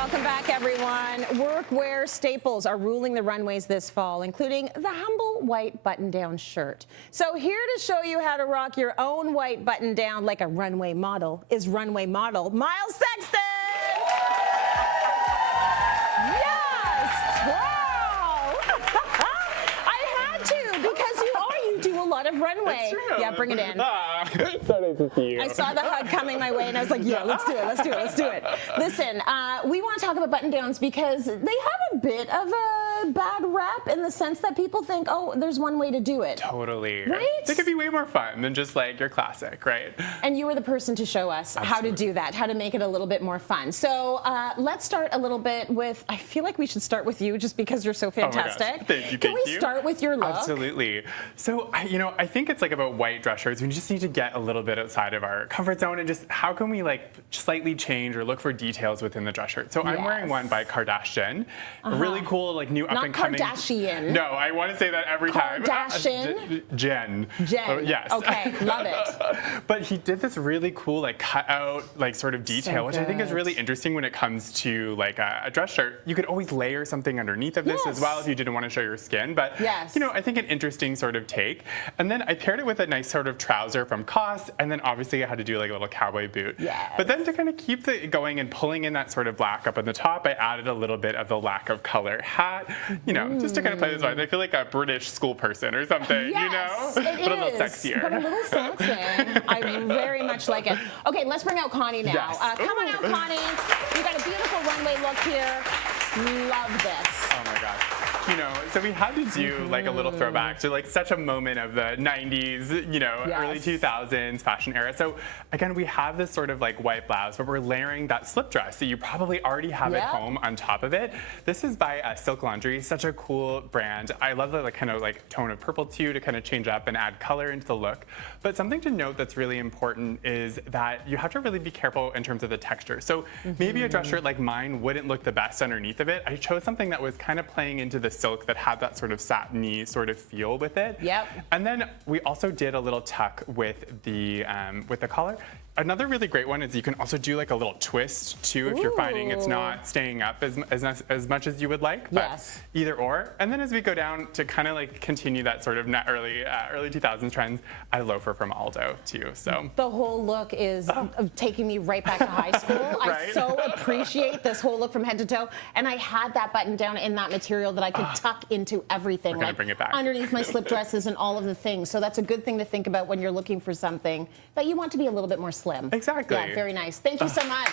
Welcome back, everyone. Workwear staples are ruling the runways this fall, including the humble white button-down shirt. So here to show you how to rock your own white button-down like a runway model is runway model Myles Sexton. Yes! Wow! I had to because you do a lot of runway. Yeah, bring it in. So nice to see you. I saw the hug coming my way, and I was like, yeah, let's do it, let's do it, let's do it. Listen, we want to talk about button-downs because they have a bit of a bad rap in the sense that people think, oh, there's one way to do it. Totally. Right? They could be way more fun than just like your classic, right? And you were the person to show us how to do that, how to make it a little bit more fun. So let's start a little bit with, I feel like we should start with you just because you're so fantastic. Oh my gosh. Thank you, Can we start with your look? Absolutely. So, I think it's like about white dress shirts. We just need to get a little bit outside of our comfort zone and just how can we like slightly change or look for details within the dress shirt. So I'm wearing one by Kardashian. A really cool, like new up and coming. Not Kardashian. No, I want to say that every time. Kardashian. Jen. Yes. Okay, love it. But he did this really cool like cut out like sort of detail, which I think is really interesting when it comes to like a dress shirt. You could always layer something underneath of this as well if you didn't want to show your skin. But I think an interesting sort of take. And then I paired it with a nice sort of trouser from COS, and then obviously I had to do like a little cowboy boot. Yes. But then to kind of keep it going and pulling in that sort of black up on the top, I added a little bit of the lack of color hat, just to kind of play this vibe. I feel like a British school person or something, Yes, but a little sexier. But a little sexy. I very much like it. Okay, let's bring out Connie now. Yes. Come on out, Connie. You got a beautiful runway look here. Love this. Oh my gosh. So we had to do like a little throwback to like such a moment of the 90s, early 2000s fashion era. So again, we have this sort of like white blouse, but we're layering that slip dress that you probably already have at home on top of it. This is by Silk Laundry, such a cool brand. I love the like, kind of like tone of purple too to kind of change up and add color into the look. But something to note that's really important is that you have to really be careful in terms of the texture. So maybe a dress shirt like mine wouldn't look the best underneath of it. I chose something that was kind of playing into the silk that had that sort of satiny sort of feel with it. Yep. And then we also did a little tuck with the collar. Another really great one is you can also do like a little twist too if you're finding it's not staying up as much as you would like, but either or. And then as we go down to kind of like continue that sort of early 2000s trends, I loafer from Aldo too. So the whole look is taking me right back to high school. I so appreciate this whole look from head to toe, and I had that button down in that material that I could tuck into everything, we're gonna bring it back. Underneath my slip dresses and all of the things. So that's a good thing to think about when you're looking for something that you want to be a little bit more slim. Exactly. Yeah, very nice. Thank you so much.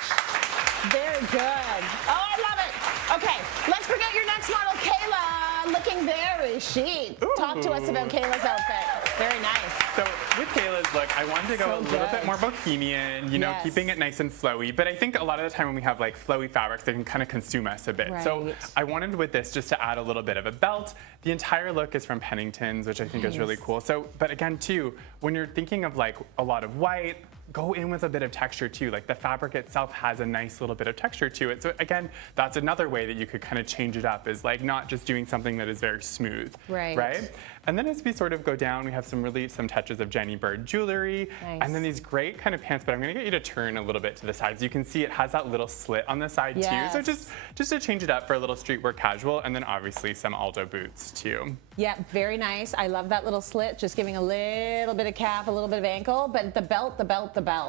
Very good. Oh, I love it. Okay, let's bring out your next model, Kayla, looking very chic. Ooh. Talk to us about Kayla's outfit. Very nice. So with Kayla's look, I wanted to go a little bit more bohemian, keeping it nice and flowy. But I think a lot of the time when we have like flowy fabrics, they can kind of consume us a bit. Right. So I wanted with this just to add a little bit of a belt. The entire look is from Pennington's, which I think is really cool. So, but again, too, when you're thinking of like a lot of white, go in with a bit of texture too. Like the fabric itself has a nice little bit of texture to it. So again, that's another way that you could kind of change it up, is like not just doing something that is very smooth. Right? And then as we sort of go down, we have some touches of Jenny Bird jewelry. Nice. And then these great kind of pants, but I'm gonna get you to turn a little bit to the sides. You can see it has that little slit on the side too. So just to change it up for a little streetwear casual, and then obviously some Aldo boots too. Yeah, very nice. I love that little slit, just giving a little bit of calf, a little bit of ankle, but the belt.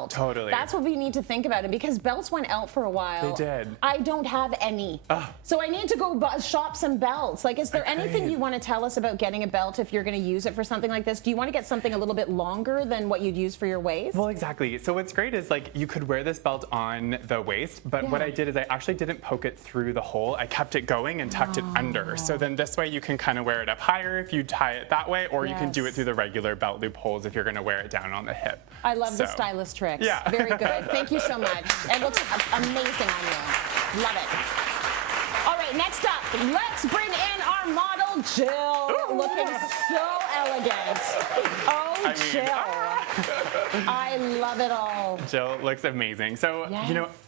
Totally. That's what we need to think about it, because belts went out for a while. They did. I don't have any. So I need to go shop some belts. Like, is there anything you want to tell us about getting a belt if you're going to use it for something like this? Do you want to get something a little bit longer than what you'd use for your waist? Well, exactly. So what's great is like you could wear this belt on the waist, but what I did is I actually didn't poke it through the hole. I kept it going and tucked it under. So then this way you can kind of wear it up higher if you tie it that way, or you can do it through the regular belt loopholes if you're going to wear it down on the hip. I love the stylist tricks. Yeah. Very good. Thank you so much. It looks amazing on you. Love it. All right, next up, let's bring in our model, Jill. Looking so elegant. Jill. I love it all. Jill looks amazing. So,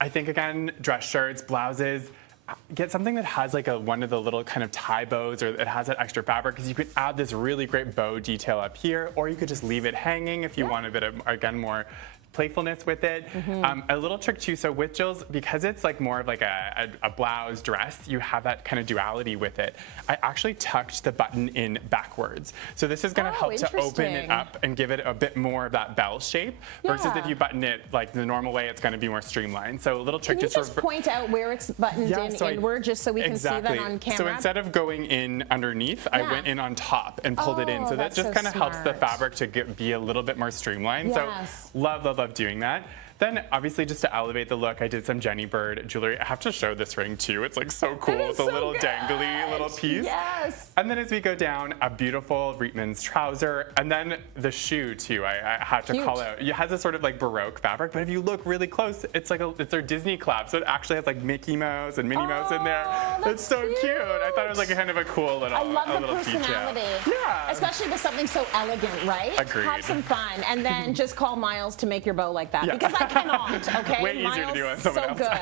I think again, dress shirts, blouses, get something that has like one of the little kind of tie bows, or it has that extra fabric, because you could add this really great bow detail up here, or you could just leave it hanging if you want a bit of, again, more playfulness with it. A little trick too, so with Jill's, because it's like more of like a blouse dress, you have that kind of duality with it. I actually tucked the button in backwards. So this is gonna help to open it up and give it a bit more of that bell shape, versus if you button it like the normal way, it's gonna be more streamlined. So a little trick. Can you just point out where it's buttoned inward, just so we can see that on camera? So instead of going in underneath, I went in on top and pulled it in. So that just kind of helps the fabric to be a little bit more streamlined. So love, love, love doing that. Then obviously just to elevate the look, I did some Jenny Bird jewelry. I have to show this ring too. It's like so cool. It's a little dangly little piece. Yes. And then as we go down, a beautiful Reitman's trouser. And then the shoe too, I had to call out. It has a sort of like Baroque fabric, but if you look really close, it's like it's their Disney collab. So it actually has like Mickey Mouse and Minnie Mouse in there. It's so cute. I thought it was like a kind of a cool little, I love the personality. Detail. Yeah. Especially with something so elegant, right? Agreed. Have some fun. And then just call Myles to make your bow like that. Because I cannot, okay? Way easier to do on someone else. So good.